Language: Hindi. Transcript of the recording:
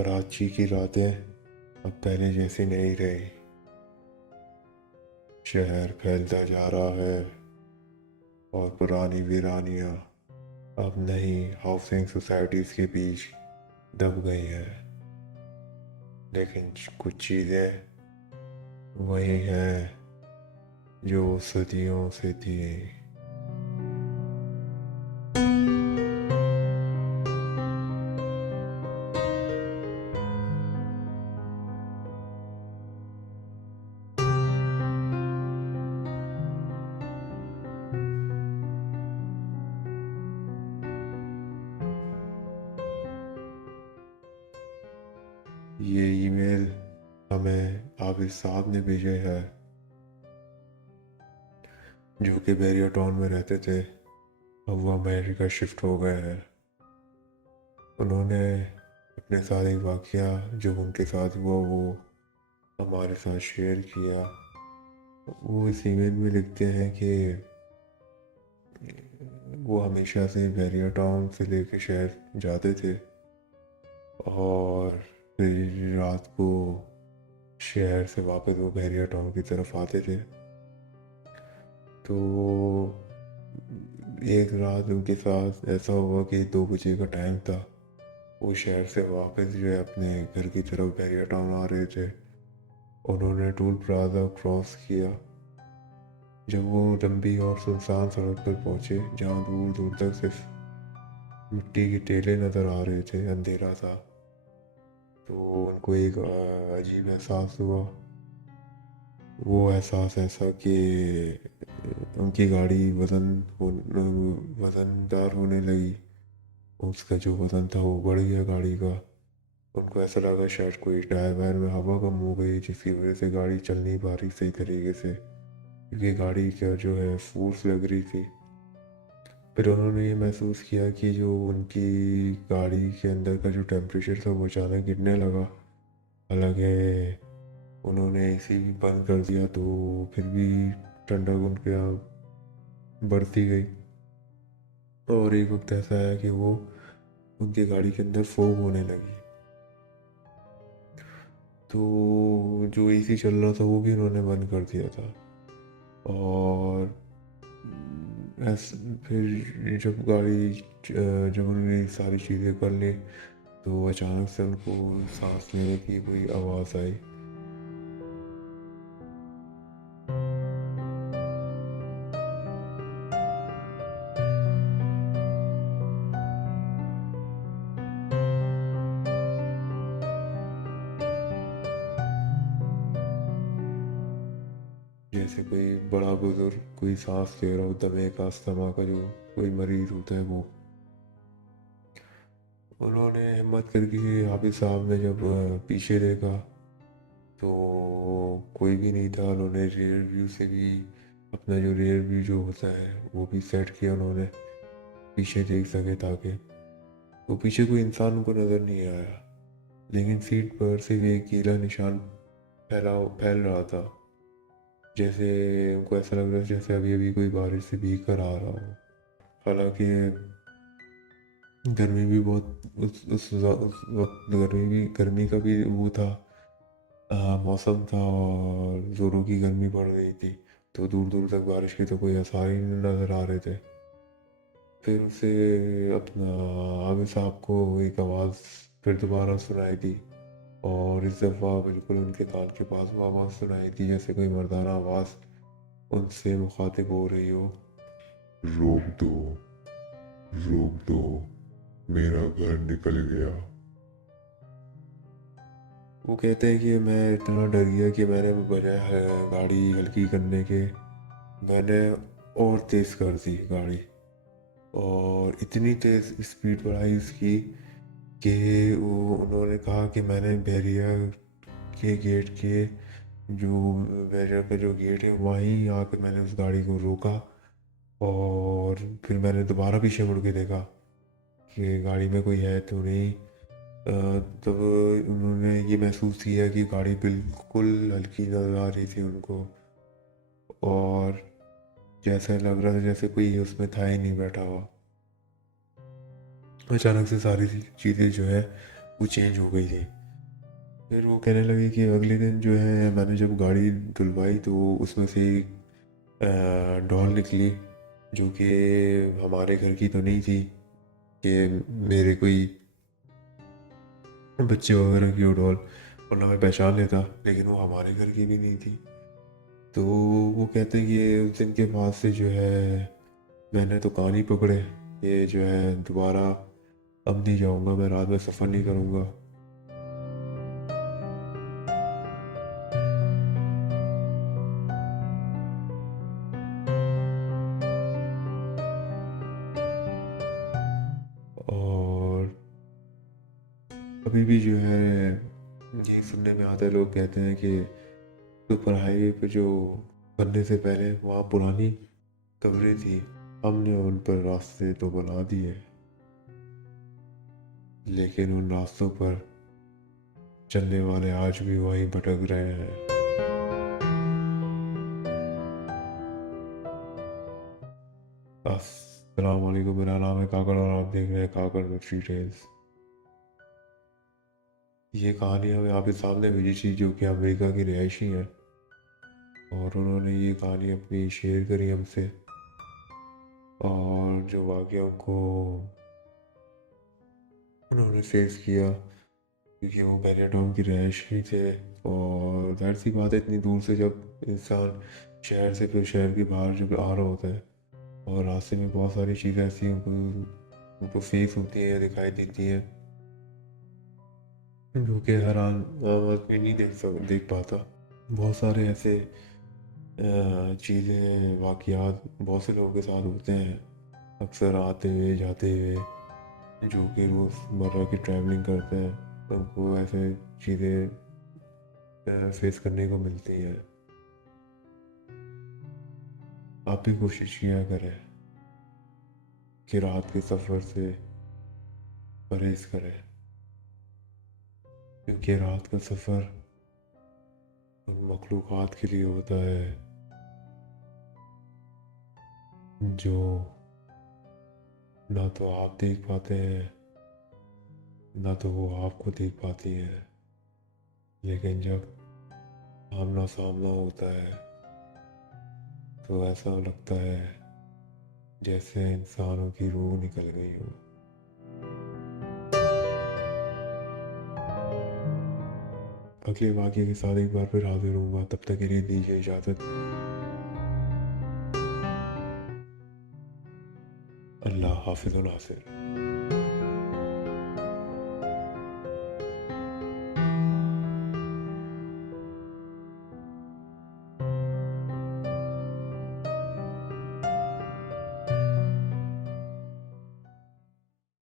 कराची की रातें अब पहले जैसी नहीं रही। शहर फैलता जा रहा है और पुरानी वीरानियां अब नई हाउसिंग सोसाइटीज़ के बीच दब गई हैं। लेकिन कुछ चीज़ें वही हैं जो सदियों से थी। ये ईमेल हमें आबिद साहब ने भेजे है, जो कि बैरिया टाउन में रहते थे। अब वो अमेरिका शिफ्ट हो गए हैं। उन्होंने अपने सारे वाक़या जो उनके साथ हुआ वो हमारे साथ शेयर किया। वो इस ईमेल में लिखते हैं कि वो हमेशा से बैरिया टाउन से लेके शहर जाते थे और फिर रात को शहर से वापस वो बैरिया टाउन की तरफ आते थे। तो एक रात उनके साथ ऐसा हुआ कि 2 बजे का टाइम था। वो शहर से वापस जो है अपने घर की तरफ बैरिया टाउन आ रहे थे। उन्होंने टोल प्लाजा क्रॉस किया। जब वो लंबी और सुनसान सड़क पर पहुंचे जहां दूर दूर तक सिर्फ मिट्टी के टेले नज़र आ रहे थे, अंधेरा था, तो उनको एक अजीब एहसास हुआ। वो एहसास ऐसा कि उनकी गाड़ी वज़नदार होने लगी। उसका जो वज़न था वो बढ़ गया गाड़ी का। उनको ऐसा लगा शायद कोई टायर वायर में हवा कम हो गई, जिसकी वजह से गाड़ी चल नहीं पा रही सही तरीके से, क्योंकि गाड़ी का जो है फोर्स लग रही थी। फिर उन्होंने ये महसूस किया कि जो उनकी गाड़ी के अंदर का जो टेम्परेचर था वो अचानक गिरने लगा। हालांकि उन्होंने एसी भी बंद कर दिया तो फिर भी ठंडक उनके यहाँ बढ़ती गई। और एक वक्त ऐसा आया कि वो उनकी गाड़ी के अंदर फोग होने लगी। तो जो एसी चल रहा था वो भी उन्होंने बंद कर दिया था। और ऐस फिर जब उन्होंने सारी चीज़ें कर ली तो अचानक से उनको सांस लेने की कोई आवाज़ आई। जैसे कोई बड़ा बुजुर्ग कोई सांस ले रहा हो, दमे का अस्थमा का जो कोई मरीज होता है वो। उन्होंने हिम्मत करके हाफिज साहब ने जब पीछे देखा तो कोई भी नहीं था। उन्होंने रियर व्यू से भी अपना जो रियर व्यू जो होता है वो भी सेट किया, उन्होंने पीछे देख सके ताकि। तो पीछे कोई इंसान उनको नज़र नहीं आया, लेकिन सीट पर सिर्फ एक गीला निशान फैल रहा था। जैसे उनको ऐसा लग रहा था जैसे अभी अभी कोई बारिश से भीग कर आ रहा हो। हालांकि गर्मी भी बहुत उस वक्त गर्मी का भी वो था, मौसम था और ज़ोरों की गर्मी पड़ रही थी। तो दूर दूर तक बारिश के तो कोई आसार ही नहीं नज़र आ रहे थे। फिर उसे अपना आमिर साहब को एक आवाज़ फिर दोबारा सुनाई दी, और इस दफ़ा बिल्कुल उनके कान के पास वो आवाज़ सुनाई दी जैसे कोई मर्दाना आवाज़ उनसे मुखातिब हो रही हो। रोक दो, रोक दो, मेरा घर निकल गया। वो कहते हैं कि मैं इतना डर गया कि मैंने बजाय गाड़ी हल्की करने के मैंने और तेज़ कर दी गाड़ी, और इतनी तेज़ स्पीड बढ़ाई उसकी कि वो उन्होंने कहा कि मैंने के गेट के जो बैरियर का जो गेट है वहीं आकर मैंने उस गाड़ी को रोका। और फिर मैंने दोबारा पीछे मुड़ के देखा कि गाड़ी में कोई है तो नहीं। तब उन्होंने ये महसूस किया कि गाड़ी बिल्कुल हल्की नज़र आ रही थी उनको, और जैसा लग रहा था जैसे कोई उसमें था ही नहीं बैठा हुआ। अचानक से सारी चीज़ें जो है वो चेंज हो गई थी। फिर वो कहने लगे कि अगले दिन जो है मैंने जब गाड़ी धुलवाई तो उसमें से एक डॉल निकली, जो कि हमारे घर की तो नहीं थी, कि मेरे कोई बच्चे वगैरह की वो डॉल, वरना मैं पहचान लेता, लेकिन वो हमारे घर की भी नहीं थी। तो वो कहते हैं कि उस दिन के बाद से जो है मैंने तो कान ही पकड़े, ये जो है दोबारा अब नहीं जाऊंगा, मैं रात में सफ़र नहीं करूंगा। और अभी भी जो है यही सुनने में आता है, लोग कहते हैं कि सुपर हाईवे पे जो बनने से पहले वहाँ पुरानी कब्रें थी, हमने उन पर रास्ते तो बना दिए, लेकिन उन रास्तों पर चलने वाले आज भी वहीं भटक रहे हैं। अस्सलाम वालेकुम, मेरा नाम है काकड़ और आप देख रहे हैं काकड़ मिस्ट्री टेल्स। ये कहानी हमें आपके सामने भेजी थी, जो कि अमेरिका की रिहायशी है, और उन्होंने ये कहानी अपनी शेयर करी हमसे, और जो वाक़या को उन्होंने फेस किया, क्योंकि वो बैरियाटाउन की रिहायशी थे। और जाहिर सी बात है, इतनी दूर से जब इंसान शहर से फिर शहर के बाहर जब आ रहा होता है, और रास्ते में बहुत सारी चीज़ें ऐसी उनको फेस होती हैं, दिखाई देती हैं, जो कि हर आम आदमी नहीं देख पाता। बहुत सारे ऐसे चीज़ें वाक़यात बहुत से लोगों के साथ होते हैं, अक्सर आते हुए जाते हुए, जो कि रोज़मर्रा की ट्रैवलिंग करते हैं, उनको ऐसे चीज़ें फेस करने को मिलती हैं। आप भी कोशिश किया करें कि रात के सफ़र से परहेज़ करें, क्योंकि रात का सफ़र उन मखलूक़ात के लिए होता है जो ना तो आप देख पाते हैं, ना तो वो आपको देख पाती हैं। लेकिन जब आमना सामना होता है तो ऐसा लगता है जैसे इंसानों की रूह निकल गई हो। अगले वाक़ये के साथ एक बार फिर हाज़िर होऊँगा, तब तक के लिए दीजिए इजाज़त। अल्लाह हाफ़िज़ व नासिर।